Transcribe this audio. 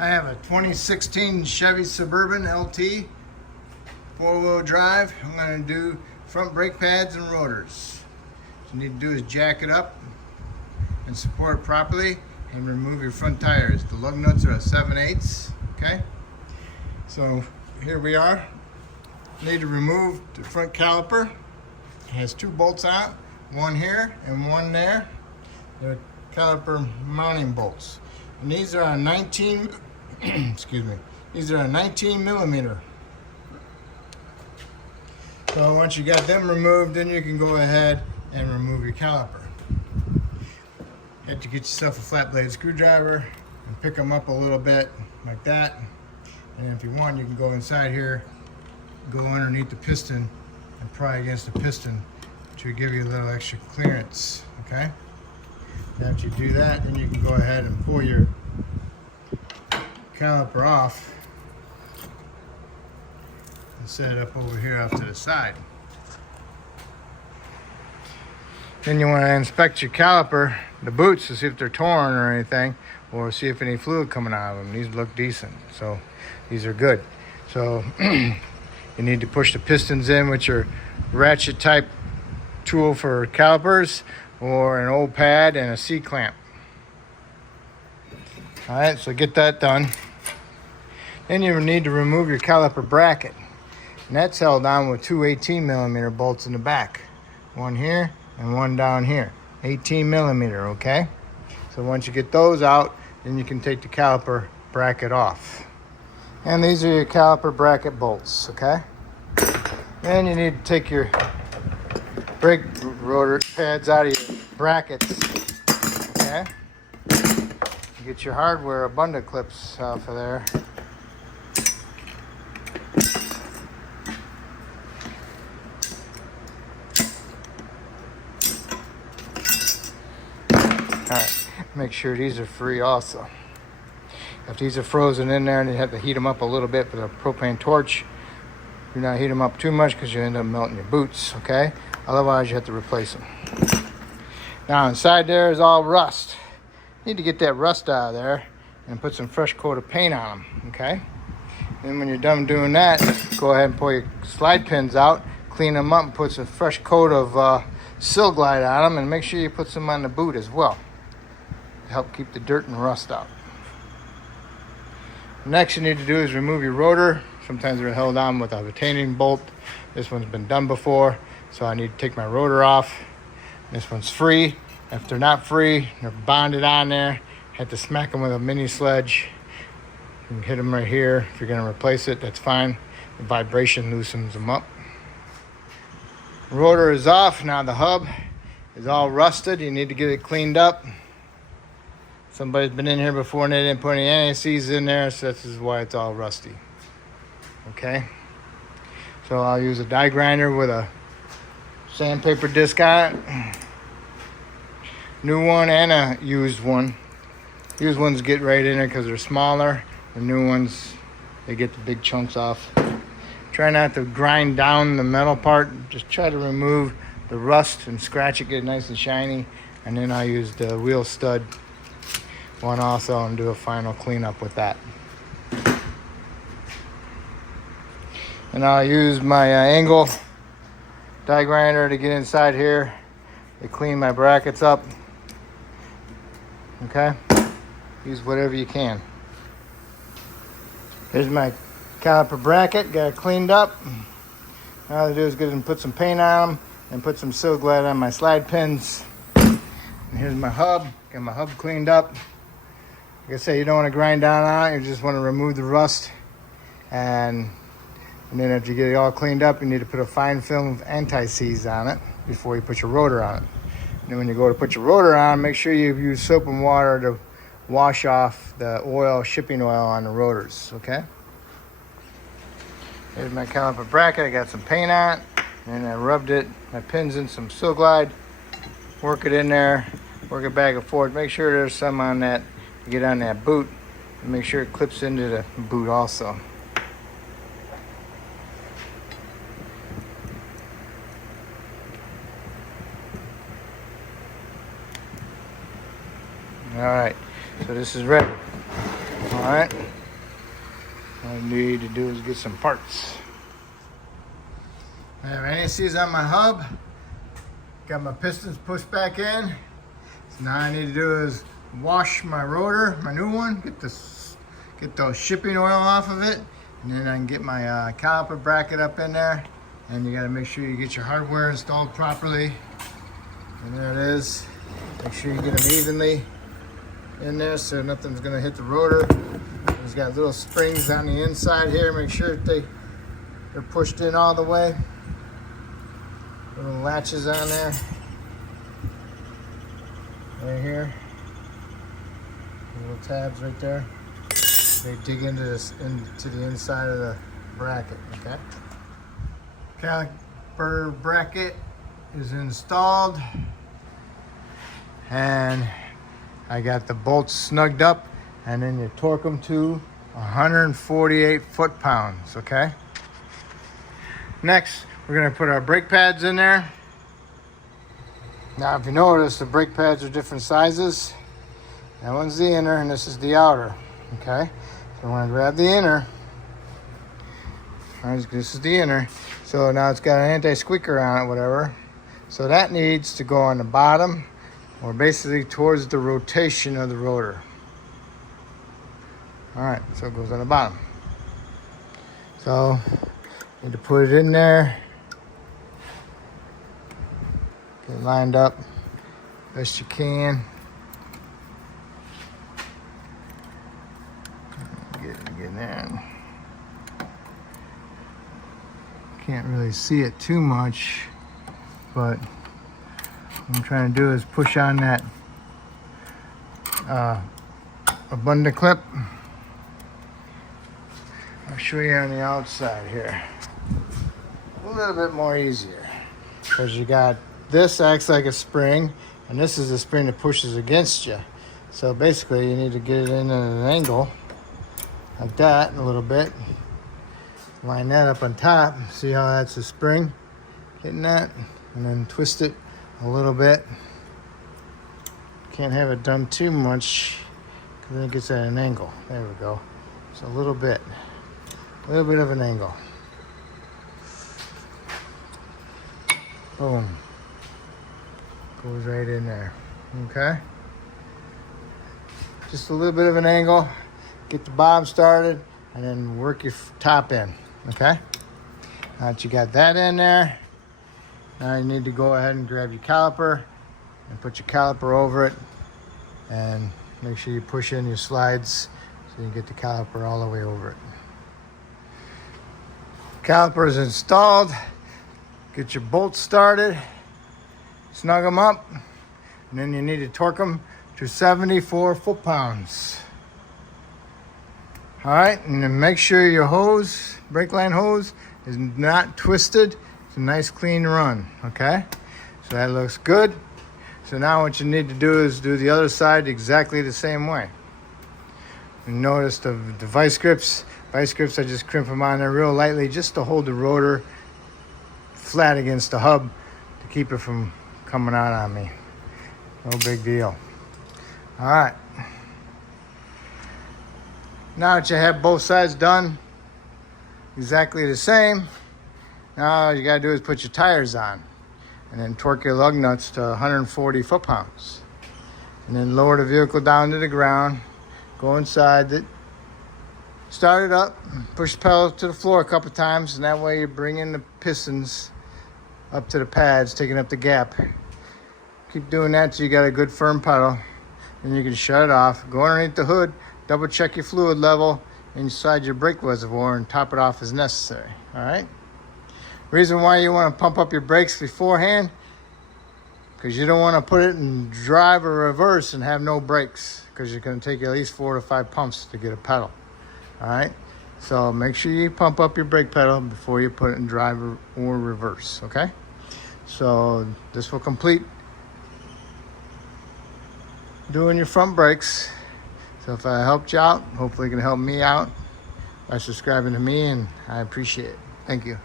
I have a 2016 Chevy Suburban LT, four-wheel drive. I'm going to do front brake pads and rotors. What you need to do is jack it up and support it properly and remove your front tires. The lug nuts are at 7/8, okay? So here we are. Need to remove the front caliper. It has two bolts on it, one here and one there. They're caliper mounting bolts. And these are a 19, excuse me, these are a 19 millimeter. So once you got them removed, then you can go ahead and remove your caliper. You have to get yourself a flat blade screwdriver and pick them up a little bit like that. And if you want, you can go inside here, go underneath the piston and pry against the piston to give you a little extra clearance, okay? After you do that, then you can go ahead and pull your caliper off and set it up over here off to the side. Then you want to inspect your caliper, the boots, to see if they're torn or anything, or see if any fluid coming out of them. These look decent, so these are good. So you need to push the pistons in with your ratchet type tool for calipers, or an old pad and a C-clamp. All right, so get that done. Then you need to remove your caliper bracket. And that's held on with two 18 millimeter bolts in the back. One here and one down here. 18 millimeter, okay? So once you get those out, then you can take the caliper bracket off. And these are your caliper bracket bolts, okay? Then you need to take your brake rotor pads out of your brackets, okay? Get your hardware abundant clips off of there. Alright, make sure these are free also. If these are frozen in there, and you have to heat them up a little bit with a propane torch, do not heat them up too much because you end up melting your boots, okay? Otherwise, you have to replace them. Now, inside there is all rust. You need to get that rust out of there and put some fresh coat of paint on them, okay? And when you're done doing that, go ahead and pull your slide pins out, clean them up, and put some fresh coat of Sil Glide on them, and make sure you put some on the boot as well to help keep the dirt and rust out. Next you need to do is remove your rotor. Sometimes they're held on with a retaining bolt. This one's been done before, so I need to take my rotor off. This one's free. If they're not free, they're bonded on there. Have to smack them with a mini sledge. You can hit them right here. If you're going to replace it, that's fine. The vibration loosens them up. Rotor is off. Now the hub is all rusted. You need to get it cleaned up. Somebody's been in here before and they didn't put any anti-seize in there, so this is why it's all rusty. Okay? So I'll use a die grinder with a sandpaper disc on it. New one and a used one. Used ones get right in there because they're smaller. The new ones, they get the big chunks off. Try not to grind down the metal part. Just try to remove the rust and scratch it, get it nice and shiny. And then I use the wheel stud one also and do a final cleanup with that. And I'll use my angle die grinder to get inside here to clean my brackets up. Okay? Use whatever you can. Here's my caliper bracket, got it cleaned up. Now all I do is get and put some paint on them and put some Sil Glide on my slide pins. And here's my hub, got my hub cleaned up. Like I say, you don't want to grind down on it, you just want to remove the rust. And then after you get it all cleaned up, you need to put a fine film of anti-seize on it before you put your rotor on it. And then when you go to put your rotor on, make sure you use soap and water to wash off the oil, shipping oil on the rotors, okay? Here's my caliper bracket. I got some paint on it, and I rubbed it, my pins in some Sil Glide, work it in there, work it back and forth. Make sure there's some on that, get on that boot, and make sure it clips into the boot also. All right, so this is ready. Alright. All I need to do is get some parts. I have NACs on my hub. Got my pistons pushed back in. So now I need to do is wash my rotor, my new one, get the shipping oil off of it, and then I can get my caliper bracket up in there. And you gotta make sure you get your hardware installed properly. And there it is. Make sure you get them evenly in there so nothing's gonna hit the rotor. It's got little springs on the inside here. Make sure they're pushed in all the way. Little latches on there. Right here. Little tabs right there. They dig into the inside of the bracket, okay? Caliper bracket is installed. And I got the bolts snugged up, and then you torque them to 148 foot-pounds, okay? Next, we're gonna put our brake pads in there. Now, if you notice, the brake pads are different sizes. That one's the inner, and this is the outer, okay? So I'm gonna grab the inner. All right, this is the inner. So now it's got an anti-squeaker on it, whatever. So that needs to go on the bottom, or basically towards the rotation of the rotor. All right, so it goes on the bottom. So, need to put it in there. Get it lined up best you can. Get in. Can't really see it too much, but what I'm trying to do is push on that abundant clip. I'll show you on the outside here. A little bit more easier, because you got this acts like a spring, and this is a spring that pushes against you. So basically you need to get it in at an angle like that a little bit. Line that up on top. See how that's a spring hitting that, and then twist it a little bit. Can't have it done too much because then it gets at an angle. There we go. Just a little bit of an angle. Boom. Goes right in there. Okay. Just a little bit of an angle. Get the bottom started, and then work your top in. Okay. Now that you got that in there, now you need to go ahead and grab your caliper and put your caliper over it, and make sure you push in your slides so you get the caliper all the way over it. Caliper is installed. Get your bolts started, snug them up, and then you need to torque them to 74 foot-pounds. All right, and then make sure your hose, brake line hose, is not twisted. It's a nice clean run, okay? So that looks good. So now what you need to do is do the other side exactly the same way. And notice the vice grips. Vice grips, I just crimp them on there real lightly just to hold the rotor flat against the hub to keep it from coming out on me. No big deal. All right. Now that you have both sides done exactly the same, now all you gotta do is put your tires on and then torque your lug nuts to 140 foot-pounds. And then lower the vehicle down to the ground, go inside it, start it up, push the pedal to the floor a couple times, and that way you bring in the pistons up to the pads, taking up the gap. Keep doing that till you got a good firm pedal. Then you can shut it off, go underneath the hood, double check your fluid level inside your brake reservoir, and top it off as necessary. All right. Reason why you want to pump up your brakes beforehand, because you don't want to put it in drive or reverse and have no brakes, because you're going to take at least 4 to 5 pumps to get a pedal. All right. So make sure you pump up your brake pedal before you put it in drive or reverse. Okay. So this will complete doing your front brakes. So if I helped you out, hopefully you can help me out by subscribing to me, and I appreciate it. Thank you.